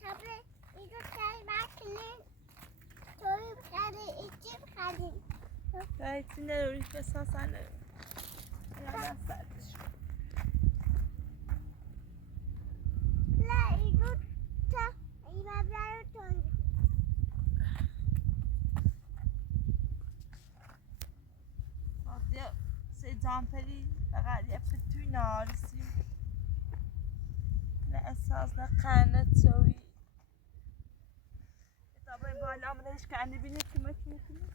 صبر اینو چای بکنین توی بخری ایچی بخرین ایچی نروی که ساسا نروی یا نسردش لا اینو تا این مبلغ رو تونی آدیا سه جامپری فقط یه فتوی نارسی نه احساس نه قرنه توی طبعا این بالا آمدهش کنی بینید که ما چی میکنیم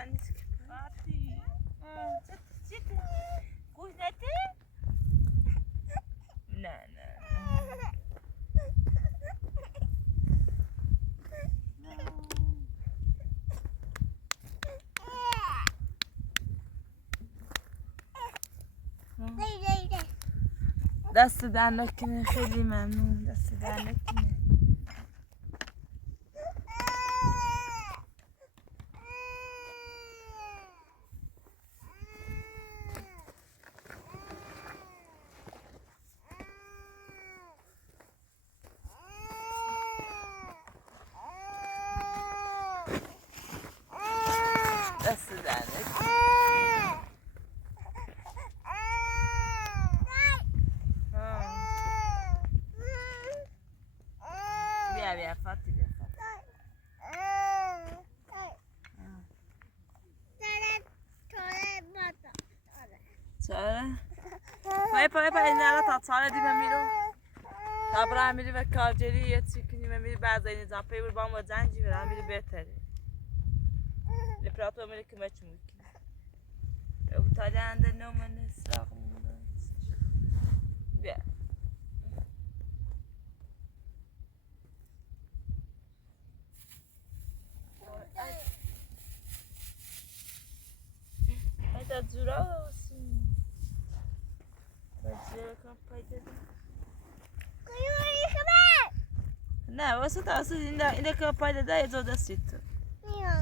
هنیز که پاتی چی گوش نتی؟ نه دست در نکنه خیلی ممنون دست در نکنه دست در نکنه بیا فاتی بیا فاتی چرا؟ پای این نرا تا چاره دیمه میرو تا برای میری و کارجری یه چی کنی و میری بعد این زنپی بر بام و زنجی برای میری بهتری لپراتو میری که مچ میکنی او تا دنده نومن سراغ مونده بیا Ada zura assim. Fazer a campanha dele. Não, você tá assim, ainda campanha da Ezo da Cita. Não.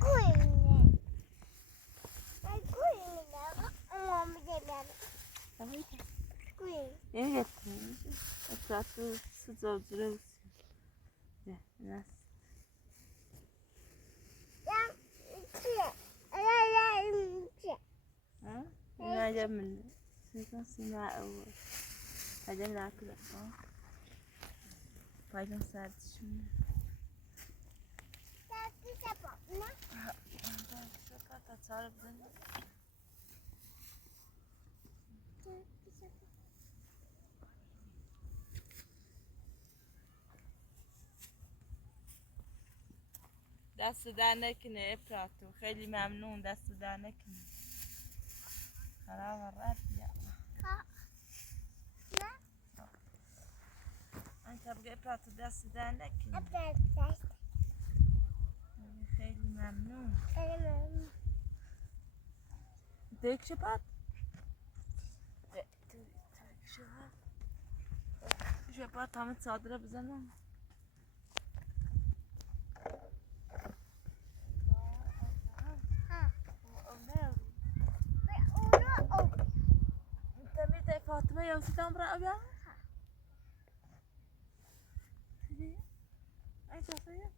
Coelho. Ai, coelho. Um homem de merda. Tá bem? Coelho. Eu já tenho. Eu trato se zura assim. É, nossa. هذا من سنة أول هذا ناكل بايدن ساعد شو تعرف دست در نکنه افراتو خیلی ممنون دست در نکنه خراب رد یا نه انت بگه افراتو دست در نکنه خیلی ممنون دیک شباد شباد همه صادره بزنم فاطمه يا ستي امرأة بيها اي شخصية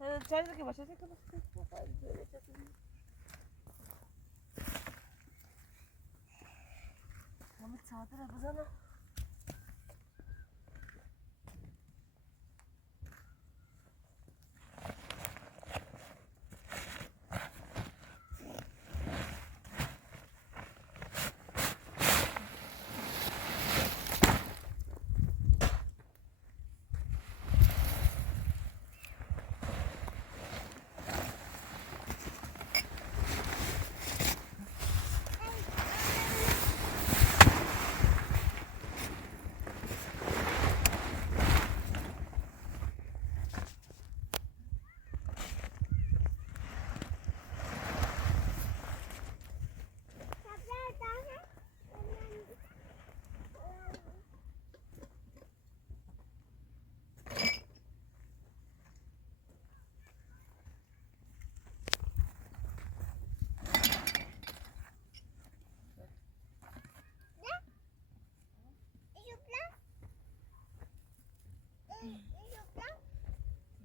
çay da başa çekelim. Mehmet sağ tarafa sana.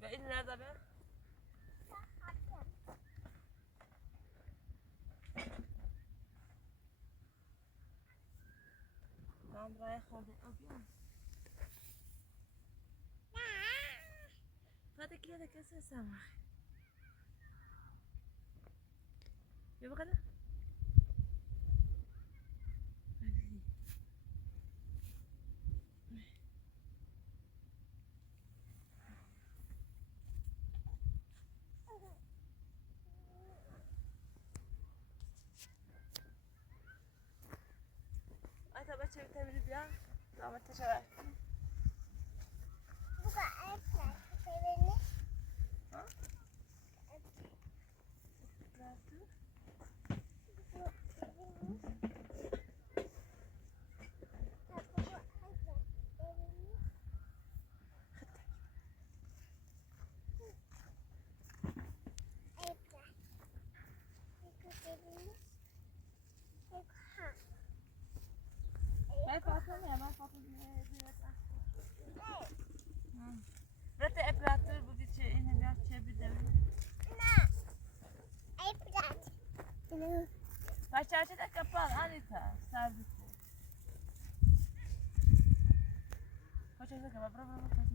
Ve nerede be? Tamam buraya koydum. Hadi gel de kesin sen var. Bir bakalım. Ay tabi çevirtebiliriz ya. Tamam teşekkür. Bu da etler. Severini. Ha? Ben patlamıyor, ben patlamıyor. Berarti operator begitu ini biar cebit dah. Pacar tak kapal Anita, sabit. Pacar tak kapal berapa?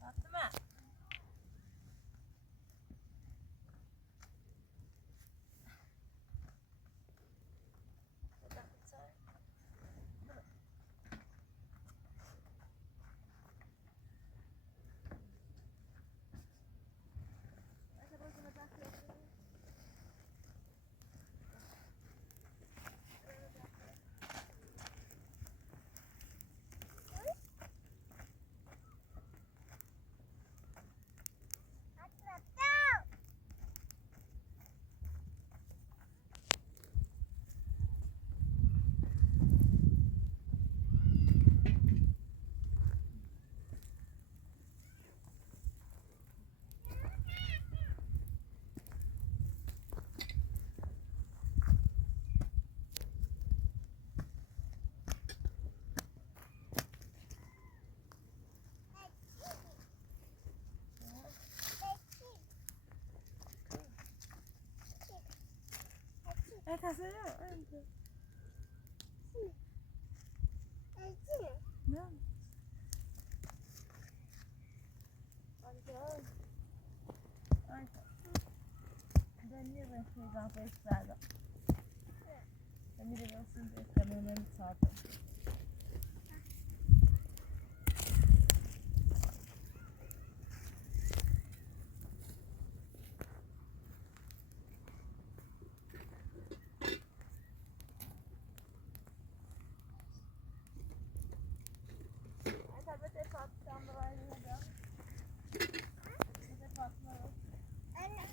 Fatıma. تصویر انت Acı. نه دنیا به خیلی بهش زدم میره بسیم به کمیونن ساعتم البته فاطمه برای میدم فاطمه رو Anne.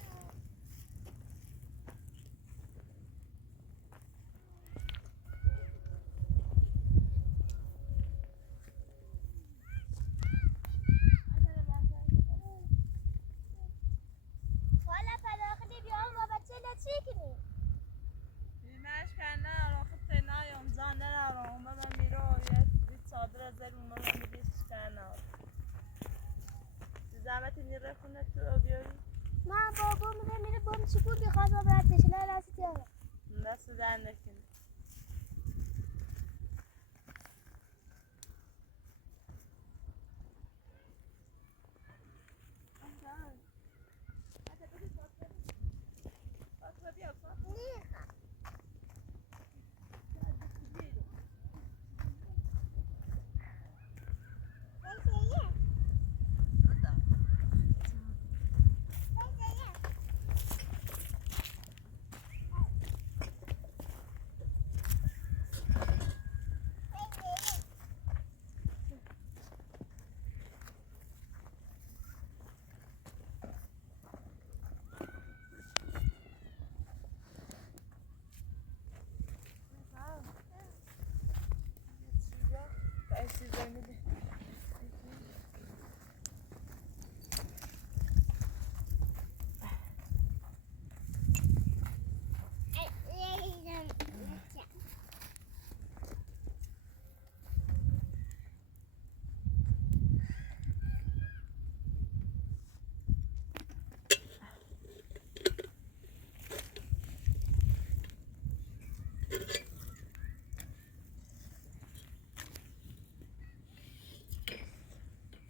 حالا فراخی بیام و بچه لچی کنی بیمش کنه را خود تنایم زنه را اومدم میرو یه چادر از در اومدم میریش کنه زحمت نیره خونه تو بیاری من بابا میره بام چیکو بخواستم براتش نه رسید یاره دست در نکنه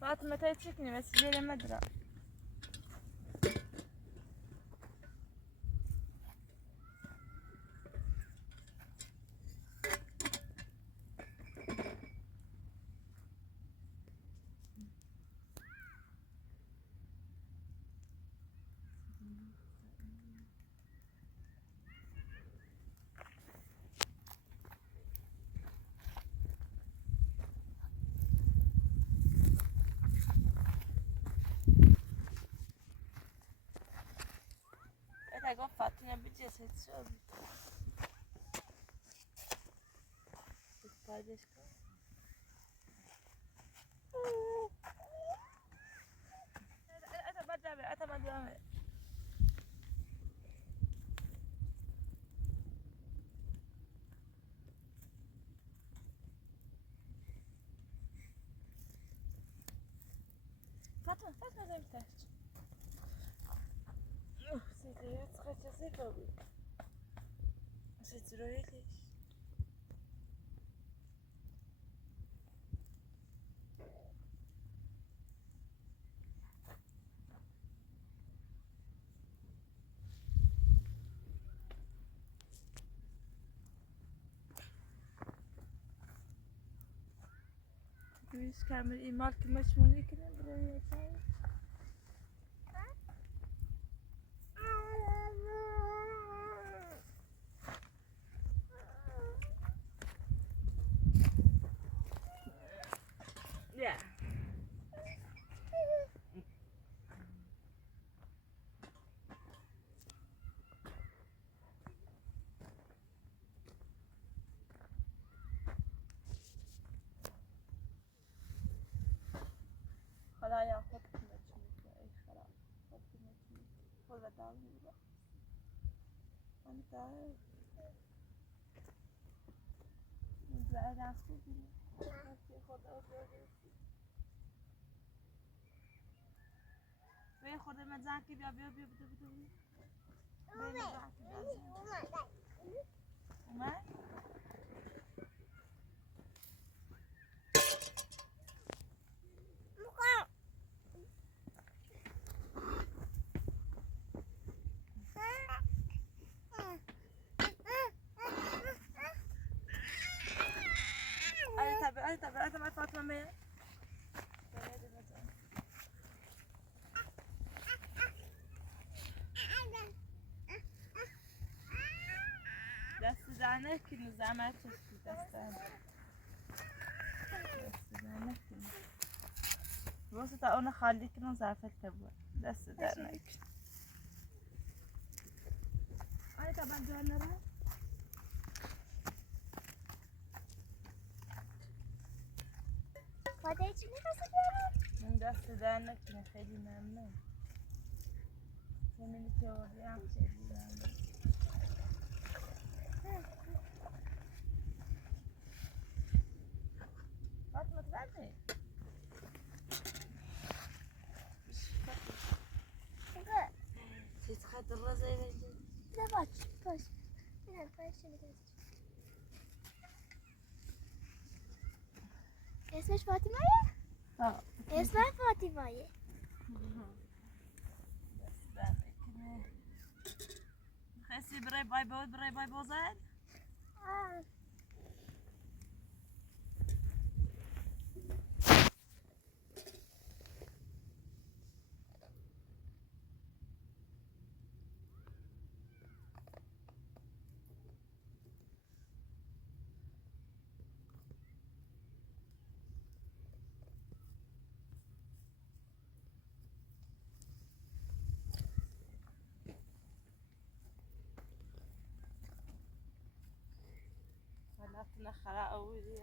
فاطمه تایی چکنی بس بیره مدرم اتا گفت فاطمه بجه ست شد بایدش کن اتا بجه اتا بجه فاطمه زمین سيدي تخيل صفر سترويليش مش كامل إيمال كمش موني كنا بدنا نسوي Yeah. خلايا خد كمش إيش خلاص خد كمش ولا داوي بقى أنت بعد عن خد بیا خورده مزاحم کی بیا بیا بیا بیا بیا بیا مزاحم اومد؟ تعالي معي فاطمة مية. دست در نکنی زحمت کشی دست در نکنی بس تا اون خالی کنم ظرفت تبود دست در نکنی آیا تا من جان نرم؟ فاده چی میخواستی بیارم؟ من دست در نکنی خیلی ممنون زمینی که آوردی هم خیلی ممنون فاطمه تبعدي تتخذ الرزق يبجي لا باش لا باش اسمش فاطمه؟ اه اسمش فاطمه بس دامك خسي براي باي بوزان خلاتنا خلاء أولي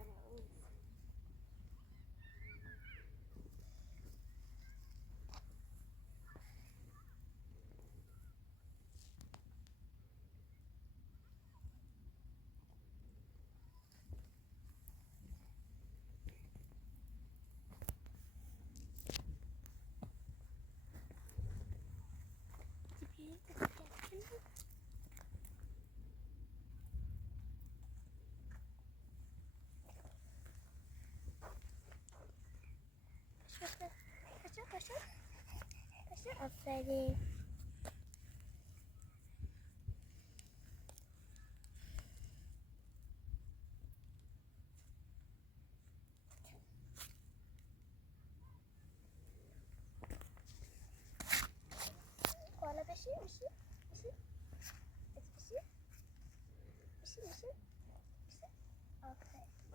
آفرین بالا بشی بشی آفرین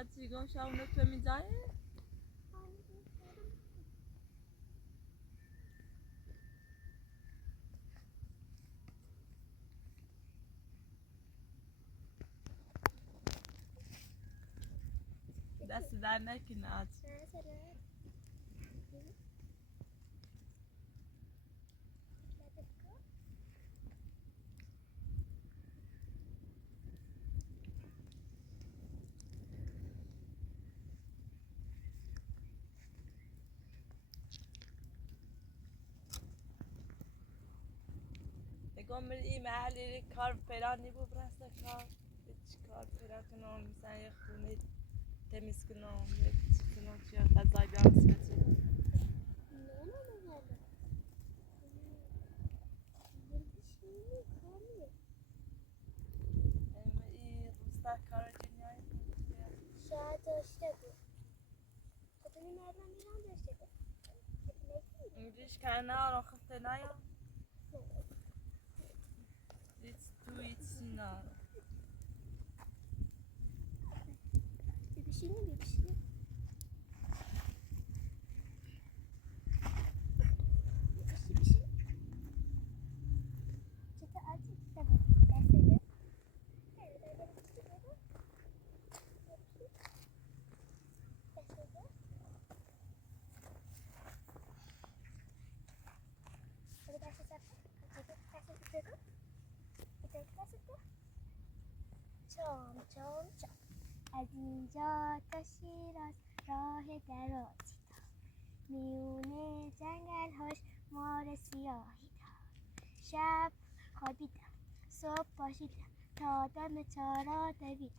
عادي شاونك في ميزاية دست در نکنه عادی يقوم من محلی کار فلان نیبو برسه کار هیچ کار پیدا کنم مثلا یه خونه تمیز کنم یه چی کنم چیه غذای بیام سبتی این روستا کار دنیای شاید داشته بود خودمون مردم میرم داشته بود اینجوریش که نه آرام خفته نیا هیچ تو هیچ چی نه بشینی بشینی. بشین. چطور عزیز دست بده. چام چام چام از اینجا تا شیراز راه درازی دار، میونه جنگل هاش مار سیاهی دار. شب خوابیدم صبح پاشیدم تا دم چارا دویدم،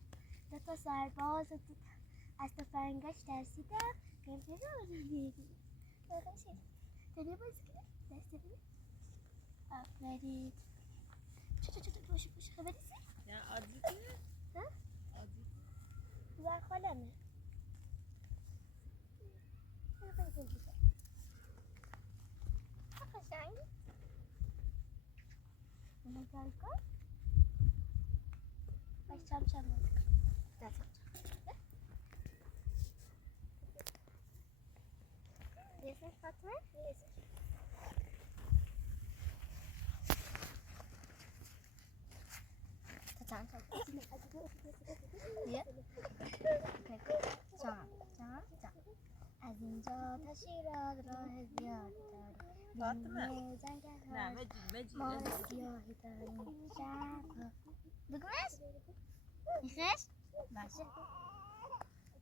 2 سرباز دیدم از تفنگش ترسیدم، قمقمه رو دیدم. دنیا بازی کنه دست بده. آفرین. چطور باشه خبری سی؟ نه عادیه. ها؟ عادیه. زن خالمه. قشنگ. نگاه کن. باش چم چم بازی کن. Yesin Fatma? Yesin. Çam çam. چام چام چام از اینجا تا شیراز راه زیادی داریم، میونه جنگل نه ها مجی مار سیاهی داریم. شب بگوش میخش باشه.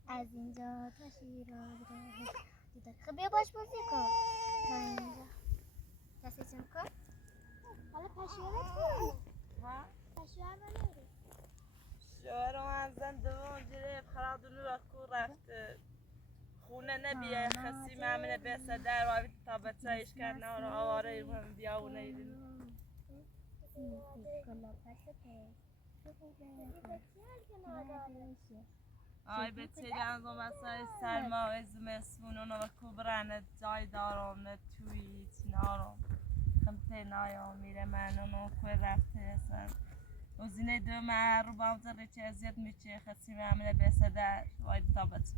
از اینجا تا شیراز راه زیادی داریم. خب بیا باش بازی کن تا اینجا. دستشون کن. حالا پشیارت کنم. ها؟ پشیار من نمیره. شوهرم از زندون گرفت خرادونو و کو رفته خونه نبیه خسی معمله بیسته در و عویت تا بچه ایش کرد نه رو آواره ایم هم بیا و نیرین آی بچه گنزم اصلا سرما و زمستون و کو برنه جای دارم نه توی هیچ نارم خمته نایم میره من اونو کوی رفته اصلا و زینه دو مه رو بامزه ریچه ازیت میچه خسی معمله بیسته در و عویت تا بچه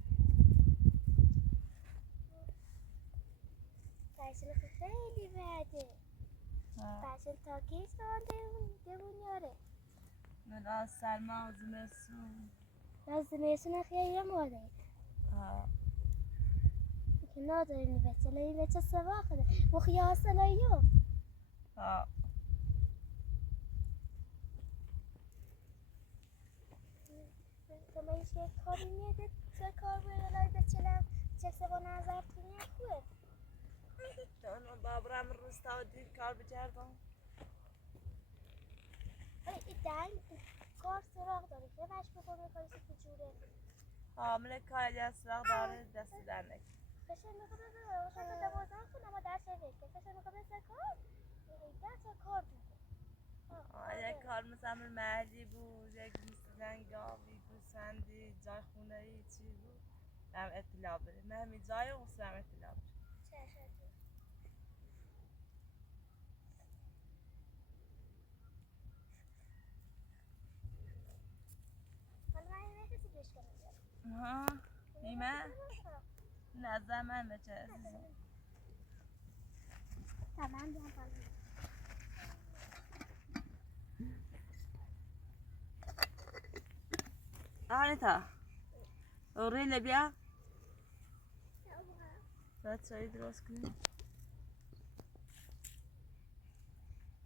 فرشن خیلی بده. فرشن تا کی سان دیوون یاره. من سرما و زمستون زمستون خیلی مورد. که نداریم بچه لایی بچه سوا خده مخیاس لاییو. تو من که کاری میده تو کار باید لای بچه لام چه سوا نظر کنی خوبه. اونو بابرم روستا و دیر کار بجردم این دنگ کار سراغ داره که بش بکنه کارش که جوره. حامله کار یا سراغ داره دست در نکن فشن میخواد بزنه شاید 12 کنه اما درس نمیشه. فشن میخواد بزنه کار درس کار دوده. یک کار مثلا مردی بود یک مثلا گاوی گوسفندی جای خونه ای چی بود هم اطلاع بده من همین جای هم اطلاع بده حالا من این کسی دوش کنم ها ایمه نظر من بچه عزیزم تمام بیام بالا. آنیتا اوریل بیا باید چایی درست کنیم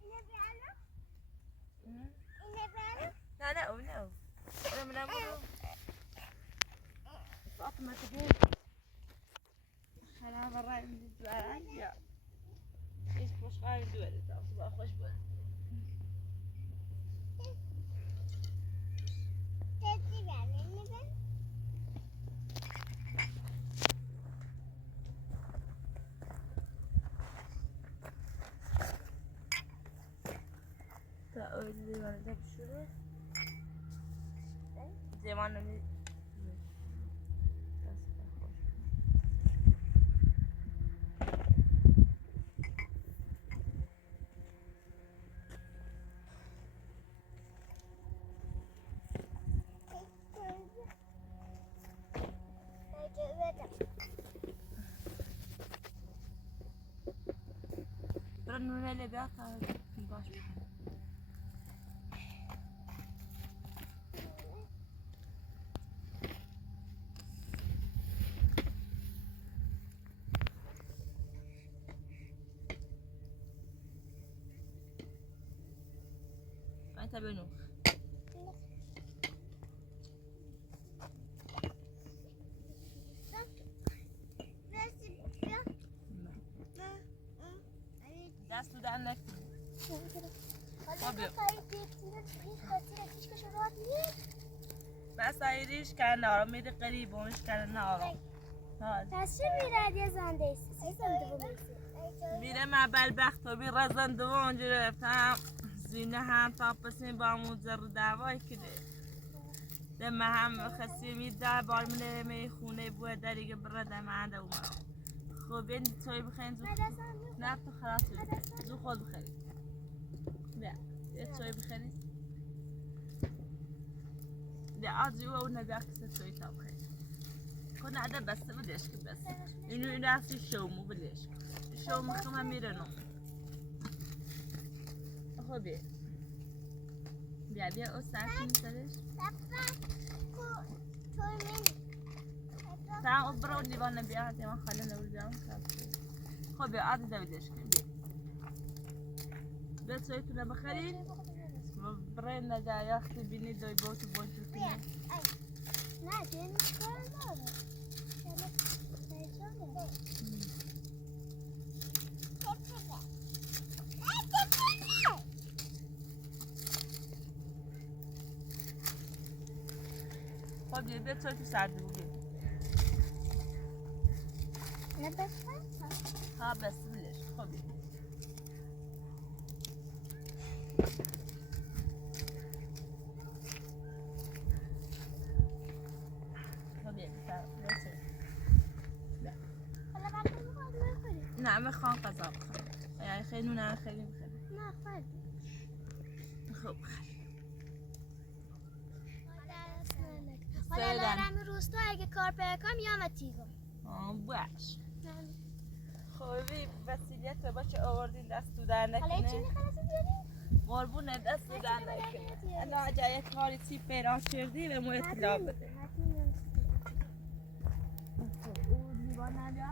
اینه بیانم؟ اینه بیانم؟ نه او نه او من برو فاطمه تبين خلاص برا من الزرع يا ايش خوش قاعد دولي تاخذ خوش بول تدي بیانم نبی؟ تقولي وانا ده بشوره زي ما انا برو نونه لبیا تا باش انت بنو دست تو در نکن بس ایریش کنه نارم میره قریبونش کنه نارم پس چه میرد یه زنده ایست میره من بلبخت و بیره زنده و اونجا رفتم زینه هم تاپسین با موزر دوای کده دم هم خسی میده بار منه می خونه بوه دریگه برده منده و مرا خب این توی بخین زو نه تو خلاص زو خود بخیری بیا یه توی بخیری بیا آجی و نبیا کسی توی تا بخیری کنه عده بسته بدهش که بسته اینو رفتی شومو بدهش شومو خمه میره نو خب بیا او سرکی میسرش تا برو لیوان بیا دیوان خاله نور بیام خب بیا عادی دویدش کن بیا توی تونه بخرین و برای نجا یاختی بینی دوی بوتو بونتو کنی نه دیگه کار نداره خب بیا توی تو سرده بگیر نه بسته؟ ها بسته بلش خب بیا خب بیا حالا وقتی میخواد نخوری نه میخوام غذا بخورم یعنی خیلی نه خیلی بخورم نه خواهد خب حالا لارم روستا اگه کار پیدا کنم یا تیگم باش خوبی وسیلیت رو باشه آوردین دست تو در نکنه حالا چی میخواستی بیاری؟ قربونه دست تو در نکنه الا اگه یک کاری سی پیدا کردی به مو اطلاع بده او لیوان نبیا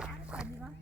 لیوان